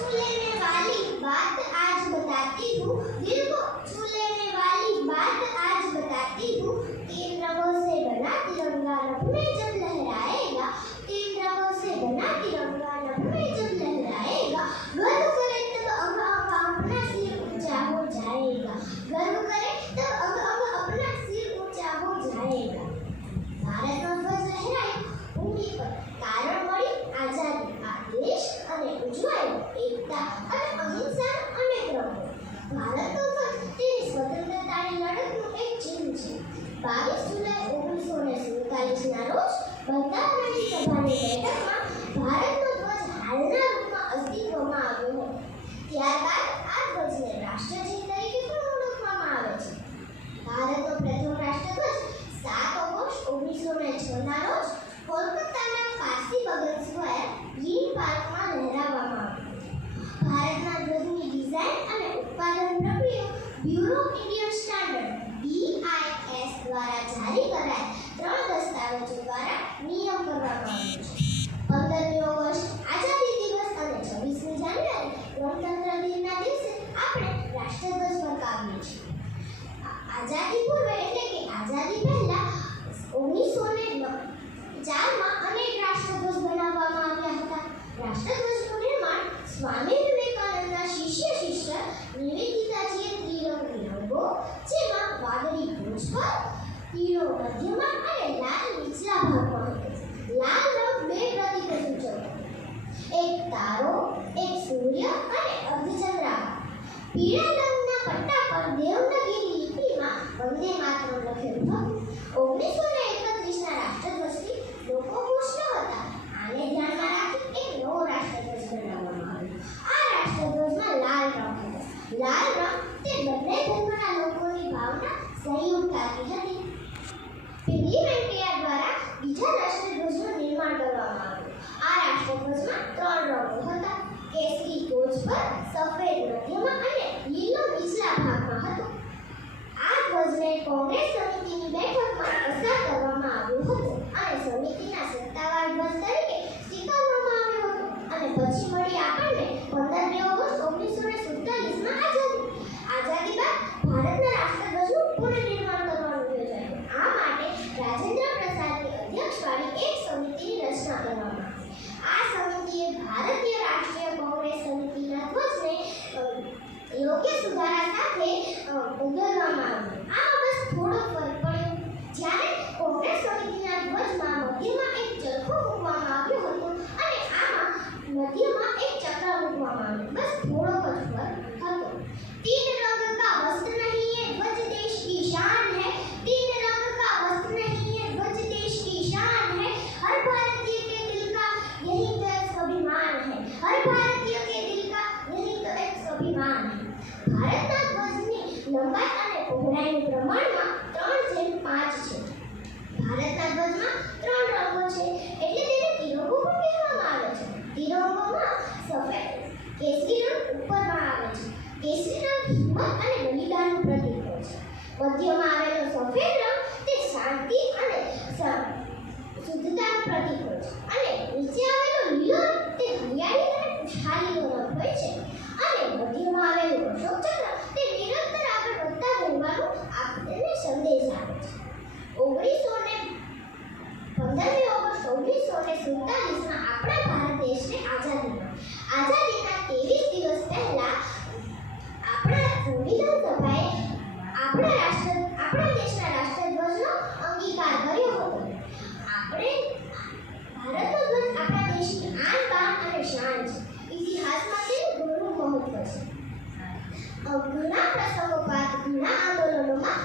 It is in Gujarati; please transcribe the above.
छू लेने वाली बात आज बताती हूँ, दिल को छू लेने वाली बात आज बताती हूँ। 3 रंगों से बना तिरंगा रब में जब लहराएगा, 3 रंगों से बना तिरंगा रब में जब लहराएगा, गर्व करे तब अंग अंग अपना सिर ऊंचा हो जाएगा, गर्व करे तब अंग अंग अपना सिर ऊंचा हो जाएगा। ભારતનો ધ્વજ લહેરાય ભૂમિ પર કારણ મળી આઝાદી, આ દેશ અને ઉજવાયો એકતા અને અહિંસાનો અનેક રંગો। ભારતનો ધ્વજ તેની સ્વતંત્રતાની લડતનું એક ચિહ્ન છે। 22 જુલાઈ 1947ના રોજ બંધારણની સભાની બેઠકમાં ભારતનો ધ્વજ હાલના રૂપમાં અસ્તિત્વમાં આવ્યો હતો। ત્યારબાદ આ ધ્વજને રાષ્ટ્રચિહ્ન તરીકે પણ ઓળખવામાં આવે છે। ભારતનો પ્રથમ રાષ્ટ્રધ્વજ 7 ઓગસ્ટ 1906ના રોજ કોલકાતાના ફારસી બગલ સ્ક્વેર ગ્રીન પાર્કમાં લહેરાવવામાં આવ્યો। ભારતના ધ્વજની ડિઝાઇન અને ઉત્પાદન પ્રક્રિયા bureau of Indian standard BIS દ્વારા જારી કરાયેલ 3 દસ્તાવેજો દ્વારા નિયમ કરવામાં આવ્યો છે। 15મી ઓગસ્ટ આઝાદી દિવસ અને 26મી જાન્યુઆરી ગણતંત્ર દિનના દિવસે આપણે રાષ્ટ્રધ્વજ ફરકાવીએ છીએ। આઝાદી પૂર્વે એટલે કે આઝાદી પહેલા 1904માં અનેક રાષ્ટ્રધ્વજ બનાવવામાં આવ્યા હતા। રાષ્ટ્રધ્વજનું નિર્માણ સ્વામી વિવેકાનંદના શિષ્ય સિસ્ટર નિવેદિતાજીએ ત્રિરંગી રંગો, જેમાં વાદળી ટોચ પર, પીળો મધ્યમાં અને લાલ નીચલા ભાગમાં હતો। લાલ રંગ 2 પ્રતીકો સૂચવતો, એક તારો, એક સૂર્ય અને અર્ધચંદ્રાકાર। પીળા રંગના પટ્ટા પર દેવનાગરી લિપિમાં વંદે માતરમ લખેલું હતું। 1931ના રાષ્ટ્રધ્વજથી લોકો ખુશ ન હતા। આને ધ્યાનમાં રાખી એક નવો રાષ્ટ્રધ્વજ બનાવવામાં આવ્યો। આ રાષ્ટ્રધ્વજમાં લાલ રંગ હતો। લાલ રંગ તે બંને ધર્મના લોકોની ભાવના સંયુક્તાથી હતી। પીલી વેંકૈયા દ્વારા બીજા રાષ્ટ્રધ્વજનું નિર્માણ કરવામાં આવ્યું। આ રાષ્ટ્રધ્વજમાં 3 રંગો હતા, કેસરી ટોચ પર, સફેદ મધ્યમાં અને લીલો નીચલા ભાગમાં હતો। આ ધ્વજને કોંગ્રેસ સમિતિની બેઠકમાં પસાર કરવામાં આવ્યો હતો અને સમિતિના સત્તાવાર ધ્વજ તરીકે સ્વીકારવામાં આવ્યો હતો અને પછી મળી આપણને 15મી ઓગસ્ટ 1947માં આઝાદી। આઝાદી બાદ ભારતના રાષ્ટ્રધ્વજનું પુનર્નિર્માણ કરવાનું યોજાયું। આ માટે રાજેન્દ્ર પ્રસાદની અધ્યક્ષવાળી એક સમિતિની રચના કરવામાં આવી। આ સમિતિએ ભારતીય રાષ્ટ્રીય કોંગ્રેસ સમિતિના ધ્વજને યોગ્ય સુધારા સાથે બદલવામાં આવ્યો। આમાં બસ થોડો ફરક પડ્યો। જ્યારે કોંગ્રેસ સમિતિના ધ્વજમાં મધ્યમાં એક ચરખો મૂકવામાં આવ્યો હતો અને આમાં મધ્યમાં એક ચક્ર મૂકવામાં આવ્યું। બસ થોડો જ ફરક હતો। 3 रंग का वस्त्र नहीं है ध्वज देश की शान है, 3 रंग का वस्त्र नहीं है ध्वज देश की शान है, हर भारतीय के दिल का यही तो एक स्वाभिमान है, हर भारतीय के दिल का यही तो एक स्वाभिमान है। ભારતના ધ્વજની લંબાઈ અને પહોળાઈનું પ્રમાણમાં 3:5 છે। ભારતના ધ્વજમાં 3 રંગો છે એટલે તેને તિરંગો પણ કહેવામાં આવે છે। તિરંગોમાં સફેદ કેસરી રંગ ઉપરમાં આવે છે। કેસરી રંગ હિંમત અને બલિદાનનું પ્રતીક હોય છે। મધ્યમાં આવેલો સફેદ રંગ તે શાંતિ અને શુદ્ધતાનું પ્રતીક હોય છે અને નીચે આવેલો લીલો રંગ તે હરિયાળી અને ખુશહાલીનો રંગ હોય છે અને મધ્યમાં આવેલું અશોક ચક્ર તે નિરંતર આગળ વધતા રહેવાનો આપણને સંદેશ આપે છે। 15મી ઓગસ્ટ 1947માં આપણા ભારત દેશને આઝાદી મળી। આઝાદીના 23 દિવસ પહેલા આપણા સંવિધાન સભાએ આપણા દેશના રાષ્ટ્રધ્વજનો અંગીકાર કર્યો હતો। ભારતનો ધ્વજ આપણા દેશની આન બાન અને શાન છે। ઇતિહાસમાં તેનું ઘણું મહત્વ છે। ઘણા પ્રસંગોપાત ઘણા આંદોલનોમાં